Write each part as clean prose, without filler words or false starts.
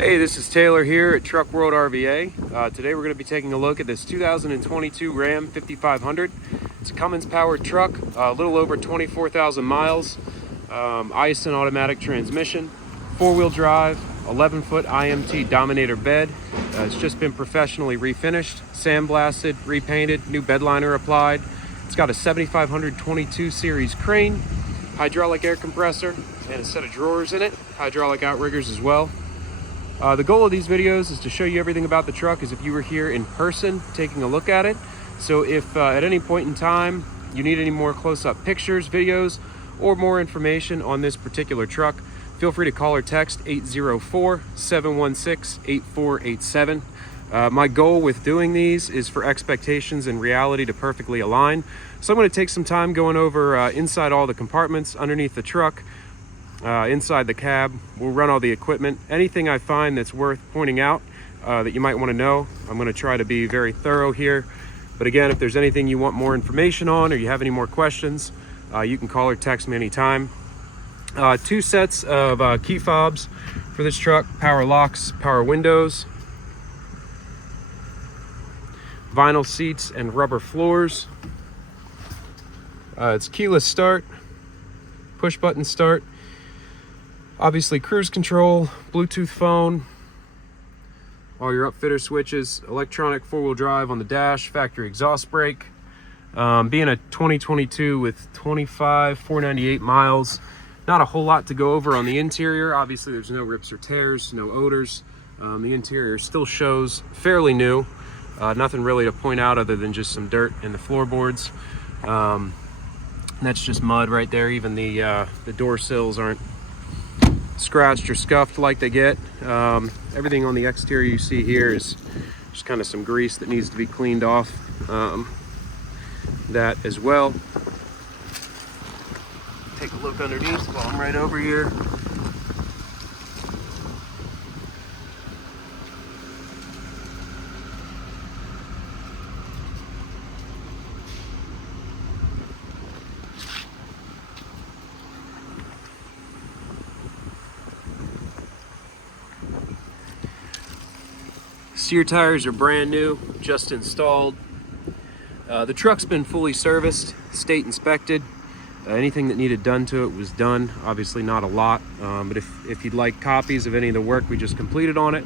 Hey, this is Taylor here at Truck World RVA. Today we're going to be taking a look at this 2022 Ram 5500. It's a Cummins powered truck, a little over 24,000 miles, Aisin automatic transmission, 4-wheel drive, 11-foot IMT Dominator bed. It's just been professionally refinished, sandblasted, repainted, new bed liner applied. It's got a 7522 series crane, hydraulic air compressor, and a set of drawers in it, hydraulic outriggers as well. The goal of these videos is to show you everything about the truck as if you were here in person taking a look at it. So if at any point in time you need any more close-up pictures, videos, or more information on this particular truck, feel free to call or text 804-716-8487. My goal with doing these is for expectations and reality to perfectly align. So I'm going to take some time going over inside all the compartments underneath the truck, inside the cab. We'll run all the equipment. Anything I find that's worth pointing out that you might want to know, I'm going to try to be very thorough here. But again, if there's anything you want more information on or you have any more questions, you can call or text me anytime. Two sets of key fobs for this truck: power locks, power windows, vinyl seats, and rubber floors. It's keyless start, push button start. Obviously cruise control, Bluetooth phone, all your upfitter switches, electronic 4-wheel drive on the dash, factory exhaust brake. Being a 2022 with 25,498 miles, not a whole lot to go over on the interior. Obviously there's no rips or tears, no odors. The interior still shows fairly new. Nothing really to point out other than just some dirt in the floorboards. That's just mud right there. Even the door sills aren't scratched or scuffed like they get. Everything on the exterior you see here is just kind of some grease that needs to be cleaned off. That as well. Take a look underneath while I'm right over here. Steer tires are brand new, just installed. The truck's been fully serviced, state inspected. Anything that needed done to it was done. Obviously not a lot, but if you'd like copies of any of the work we just completed on it,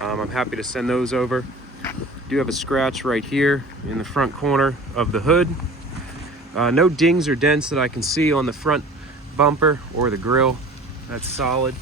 I'm happy to send those over. Do have a scratch right here in the front corner of the hood. No dings or dents that I can see on the front bumper or the grille. That's solid.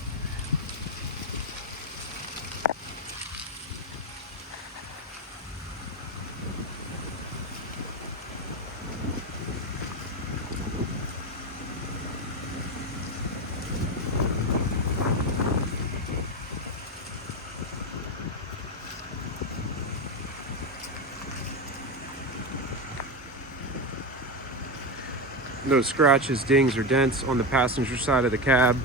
No scratches, dings, or dents on the passenger side of the cab.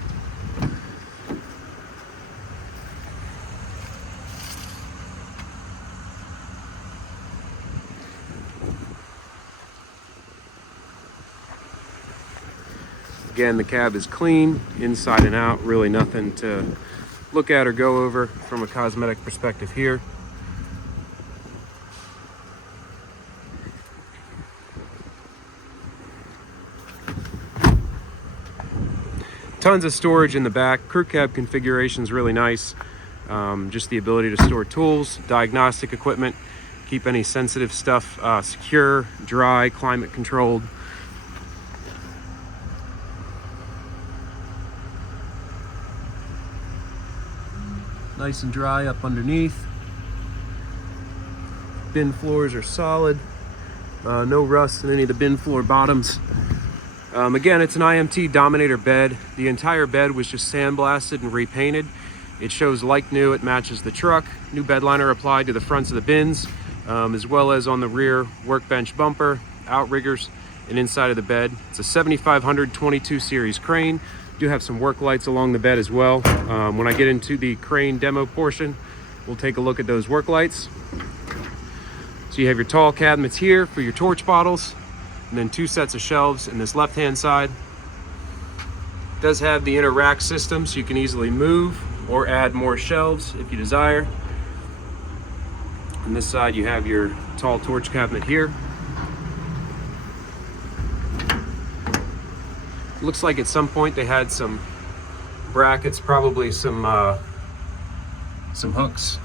Again, the cab is clean inside and out. Really nothing to look at or go over from a cosmetic perspective here. Tons of storage in the back. Crew cab configuration is really nice. Just the ability to store tools, diagnostic equipment, keep any sensitive stuff secure, dry, climate controlled. Nice and dry up underneath. Bin floors are solid. No rust in any of the bin floor bottoms. Again, it's an IMT Dominator bed. The entire bed was just sandblasted and repainted. It shows like new. It matches the truck. New bed liner applied to the fronts of the bins, as well as on the rear workbench bumper, outriggers, and inside of the bed. It's a 7522 series crane. Do have some work lights along the bed as well. When I get into the crane demo portion, we'll take a look at those work lights. So you have your tall cabinets here for your torch bottles, and then two sets of shelves in this left-hand side. It does have the inner rack system, so you can easily move or add more shelves if you desire. On this side you have your tall torch cabinet here. Looks like at some point they had some brackets, probably some hooks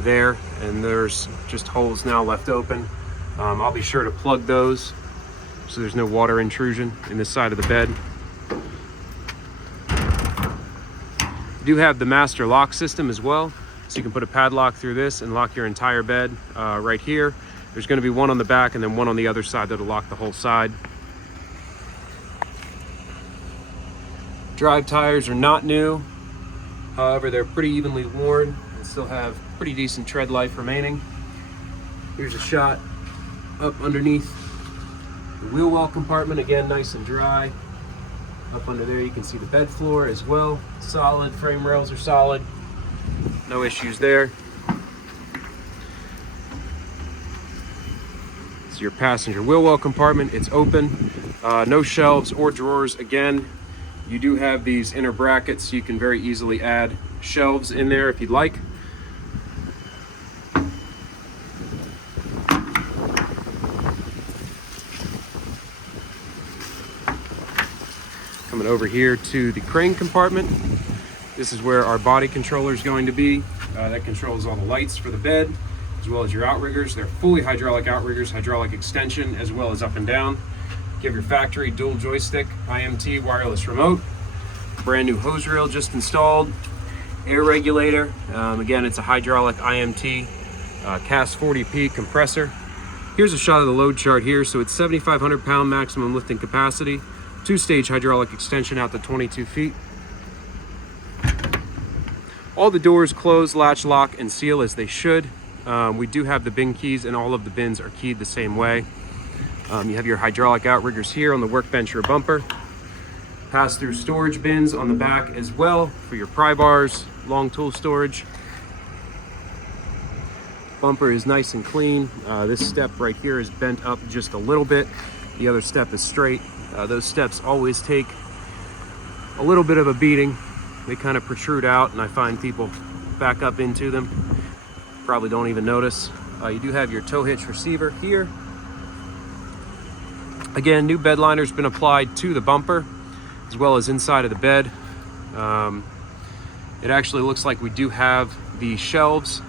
there, and there's just holes now left open. I'll be sure to plug those so there's no water intrusion in this side of the bed. You do have the master lock system as well, so you can put a padlock through this and lock your entire bed right here. There's going to be one on the back and then one on the other side that'll lock the whole side. Drive tires are not new, however they're pretty evenly worn and still have pretty decent tread life remaining. Here's a shot up underneath the wheel well compartment, again nice and dry. Up under there you can see the bed floor as well, solid, frame rails are solid, no issues there. It's your passenger wheel well compartment, it's open, no shelves or drawers. Again, you do have these inner brackets, so you can very easily add shelves in there if you'd like. Coming over here to the crane compartment. This is where our body controller is going to be. That controls all the lights for the bed, as well as your outriggers. They're fully hydraulic outriggers, hydraulic extension, as well as up and down. You have your factory dual joystick IMT wireless remote, brand new hose reel just installed, air regulator. Again, it's a hydraulic IMT CAS 40P compressor. Here's a shot of the load chart here. So it's 7,500 pound maximum lifting capacity, 2-stage hydraulic extension out to 22 feet. All the doors close, latch, lock, and seal as they should. We do have the bin keys, and all of the bins are keyed the same way. You have your hydraulic outriggers here on the workbench or bumper. Pass-through storage bins on the back as well for your pry bars, long tool storage. Bumper is nice and clean. This step right here is bent up just a little bit. The other step is straight. Those steps always take a little bit of a beating. They kind of protrude out, and I find people back up into them. Probably don't even notice. You do have your tow hitch receiver here. Again, new bed liner's been applied to the bumper as well as inside of the bed. It actually looks like we do have the shelves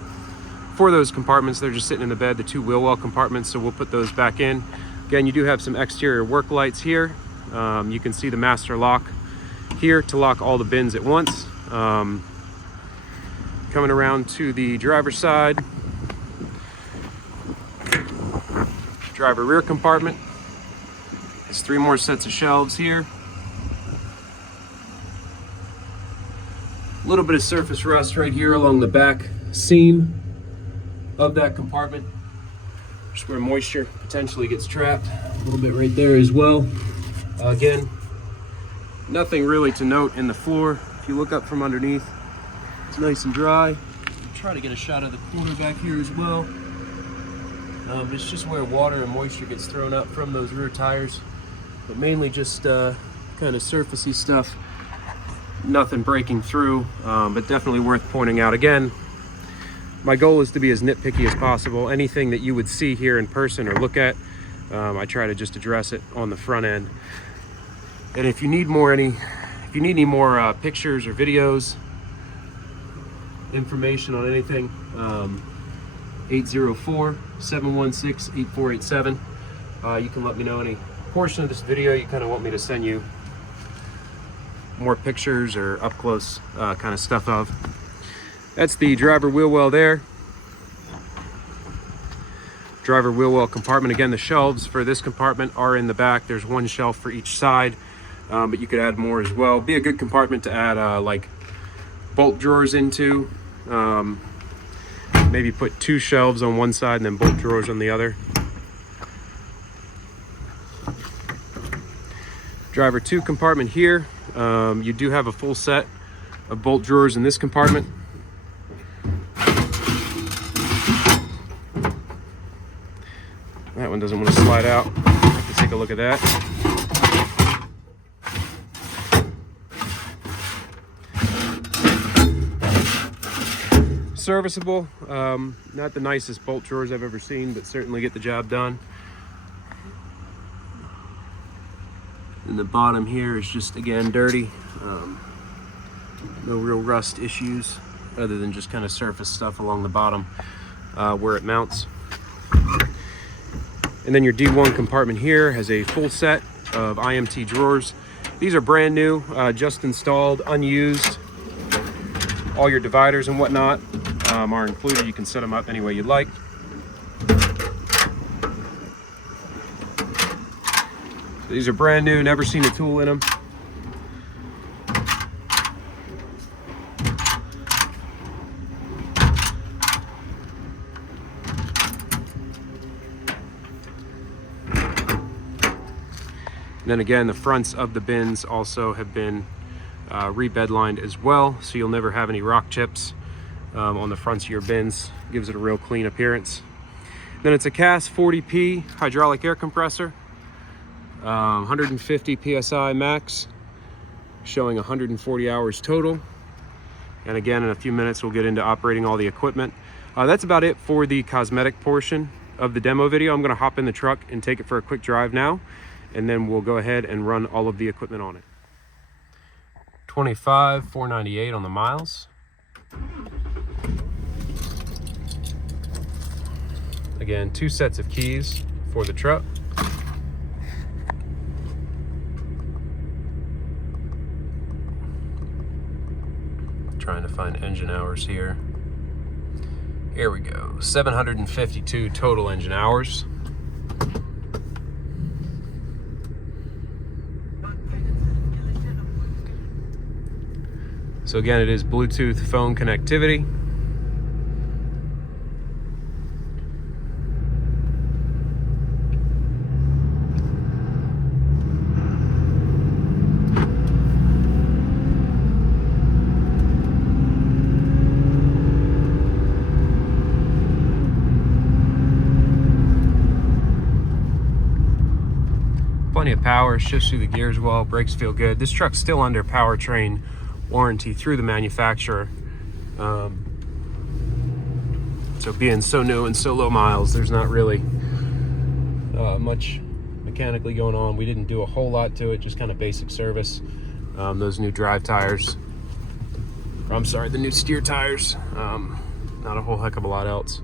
for those compartments. They're just sitting in the bed, the 2 wheel well compartments, so we'll put those back in. Again, you do have some exterior work lights here. You can see the master lock here to lock all the bins at once. Coming around to the driver's side, driver rear compartment. There's 3 more sets of shelves here. A little bit of surface rust right here along the back seam of that compartment. Just where moisture potentially gets trapped. A little bit right there as well. Again, nothing really to note in the floor. If you look up from underneath, it's nice and dry. Try to get a shot of the corner back here as well. It's just where water and moisture gets thrown up from those rear tires, but mainly just kind of surfacey stuff. Nothing breaking through, but definitely worth pointing out. Again, my goal is to be as nitpicky as possible. Anything that you would see here in person or look at, I try to just address it on the front end. And if you need any more pictures or videos, information on anything, 804-716-8487. You can let me know any portion of this video you kind of want me to send you more pictures or up close kind of stuff of. That's the driver wheel well there. Driver wheel well compartment. Again, the shelves for this compartment are in the back. There's 1 shelf for each side, but you could add more as well. Be a good compartment to add like bolt drawers into. Maybe put 2 shelves on one side and then bolt drawers on the other. Driver 2 compartment here. You do have a full set of bolt drawers in this compartment. That one doesn't want to slide out. Let's take a look at that. serviceable. Not the nicest bolt drawers I've ever seen, but certainly get the job done. And the bottom here is just, again, dirty. No real rust issues other than just kind of surface stuff along the bottom where it mounts. And then your D1 compartment here has a full set of IMT drawers. These are brand new, just installed, unused. All your dividers and whatnot are included. You can set them up any way you'd like. So these are brand new, never seen a tool in them. And then again, the fronts of the bins also have been rebed lined as well, so you'll never have any rock chips on the fronts of your bins. Gives it a real clean appearance. Then it's a CAS 40P hydraulic air compressor, 150 psi max, showing 140 hours total. And again, in a few minutes we'll get into operating all the equipment. That's about it for the cosmetic portion of the demo video. I'm going to hop in the truck and take it for a quick drive now, and then we'll go ahead and run all of the equipment on it. 25,498 on the miles. Again, 2 sets of keys for the truck. Trying to find engine hours here. Here we go, 752 total engine hours. So again, it is Bluetooth phone connectivity. Plenty of power, shifts through the gears well, brakes feel good. This truck's still under powertrain warranty through the manufacturer. So being so new and so low miles, there's not really much mechanically going on. We didn't do a whole lot to it, just kind of basic service. Those new drive tires, or I'm sorry, the new steer tires, not a whole heck of a lot else.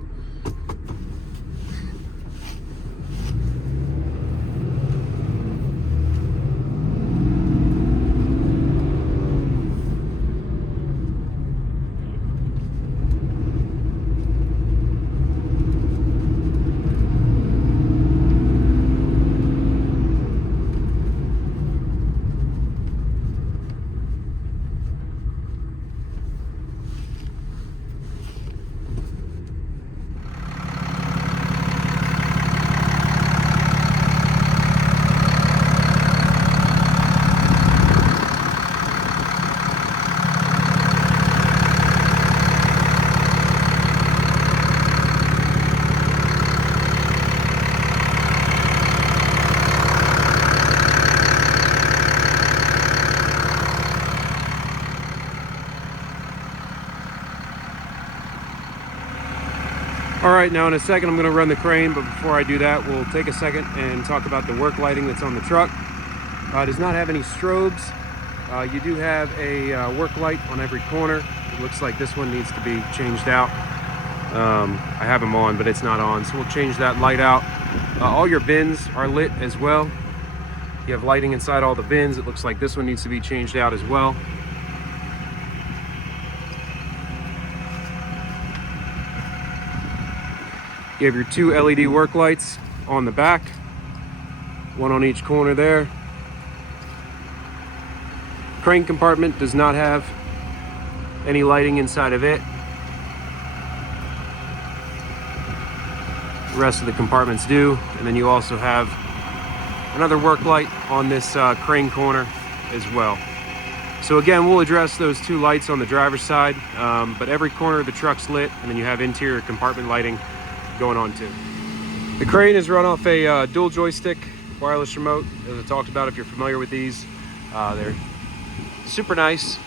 All right, now in a second I'm going to run the crane, but before I do that, we'll take a second and talk about the work lighting that's on the truck. It does not have any strobes. You do have a work light on every corner. It looks like this one needs to be changed out. I have them on, but it's not on, so we'll change that light out. All your bins are lit as well. You have lighting inside all the bins. It looks like this one needs to be changed out as well. You have your 2 LED work lights on the back, one on each corner there. Crane compartment does not have any lighting inside of it. The rest of the compartments do. And then you also have another work light on this crane corner as well. So again, we'll address those 2 lights on the driver's side, but every corner of the truck's lit, and then you have interior compartment lighting going on too. The crane is run off a dual joystick wireless remote, as I talked about. If you're familiar with these, they're super nice,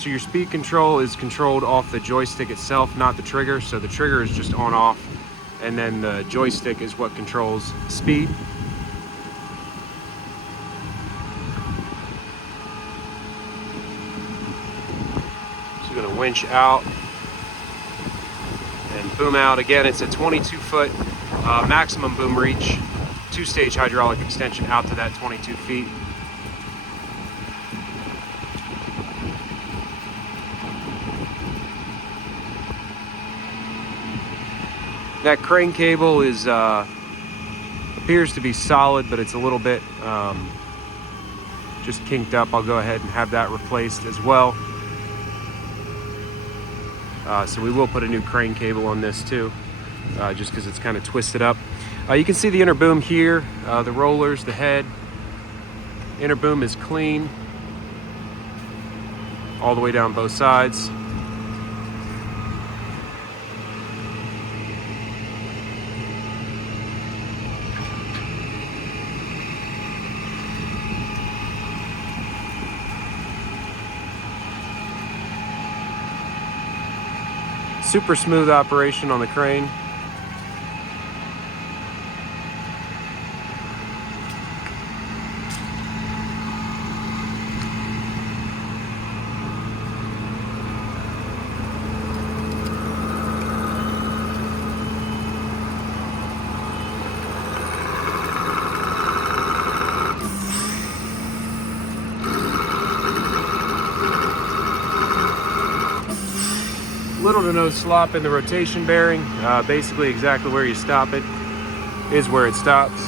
So your speed control is controlled off the joystick itself, not the trigger. So the trigger is just on off, and then the joystick is what controls speed. So you're gonna winch out and boom out. Again, it's a 22-foot maximum boom reach, 2-stage hydraulic extension out to that 22 feet. That crane cable is appears to be solid, but it's a little bit just kinked up. I'll go ahead and have that replaced as well. So we will put a new crane cable on this too, just because it's kind of twisted up. You can see the inner boom here, the rollers, the head. Inner boom is clean all the way down both sides. Super smooth operation on the crane. Little to no slop in the rotation bearing. Basically exactly where you stop it is where it stops.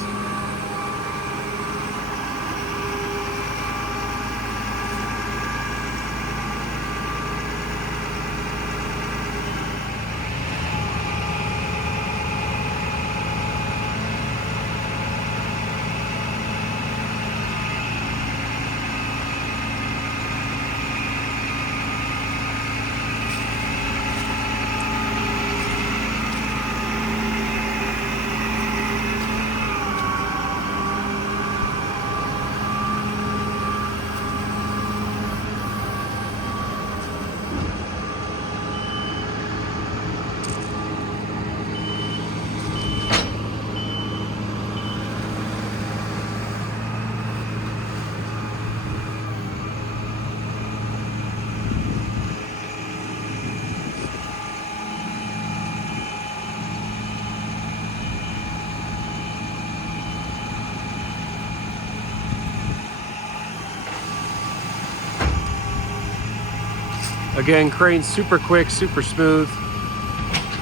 Again, crane's super quick, super smooth.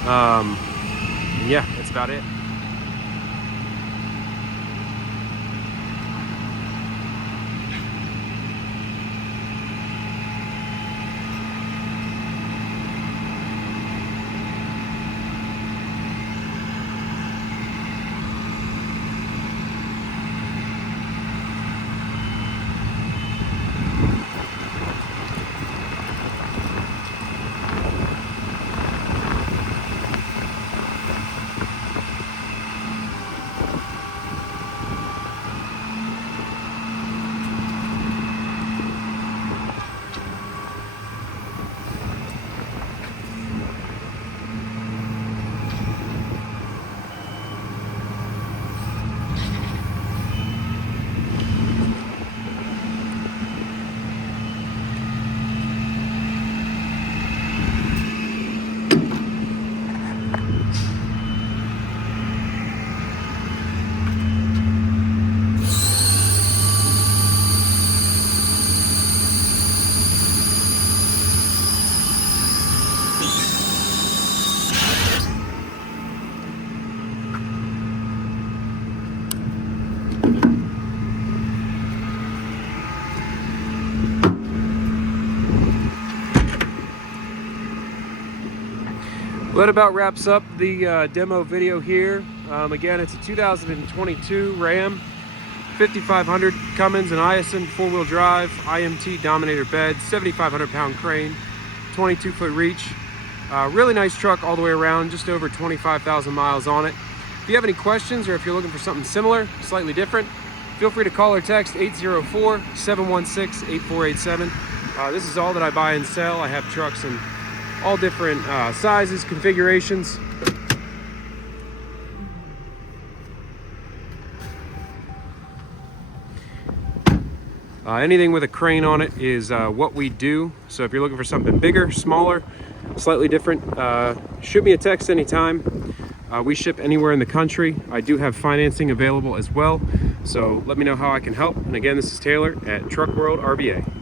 Yeah, that's about it. Well, that about wraps up the demo video here. Again, it's a 2022 Ram 5500 Cummins and Aisin 4-wheel drive, IMT Dominator bed, 7,500 pound crane, 22-foot reach. Really nice truck all the way around, just over 25,000 miles on it. If you have any questions or if you're looking for something similar, slightly different, feel free to call or text 804-716-8487. This is all that I buy and sell. I have trucks in all different sizes, configurations. Anything with a crane on it is what we do. So if you're looking for something bigger, smaller, slightly different, shoot me a text anytime. We ship anywhere in the country. I do have financing available as well. So let me know how I can help. And again, this is Taylor at Truck World RVA.